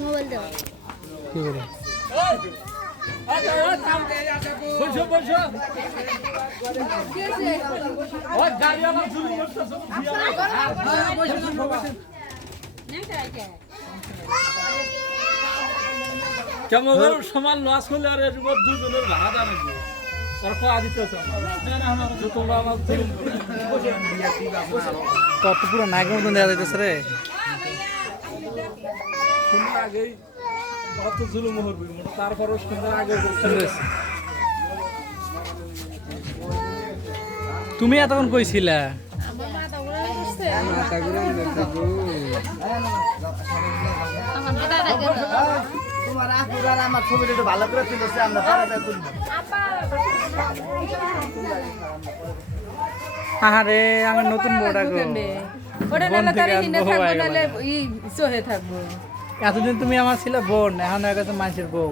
mobile দাও কি করে কেমন সমান লস হলে আর এর উপর দুজনের ভাড়া নাকি অর্থ আদিত্য তোমরা আমার কত পুরো নাগের মতন দেওয়া যাইতেছে রে সুন্দর আগেই কত জুলুম হরবি তারপরও সুন্দর আগে তুমি এতক্ষণ কইছিলা তোমার আপুরার আমার ছবিটা একটু ভালো করে তুলেছে আমরা তাড়াতাড়ি তুলব আরে আমার নতুন বউটা গো ওটা নালে তারে হিনে থাকবো নালে ই সহে থাকবো এতদিন তুমি আমার ছিল বোন এখন হয়ে গেছে মানুষের বউ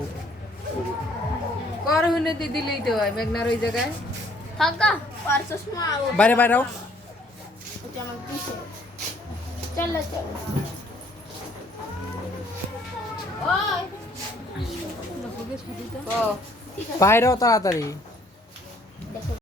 কর হুনে দিলেই তো হয় মেঘনার ওই জায়গায় থাকা আর চশমা বাইরে বাইরেও ওটা আমার পিছে চলো চলো ওই ও বাইরেও তাড়াতাড়ি দেখো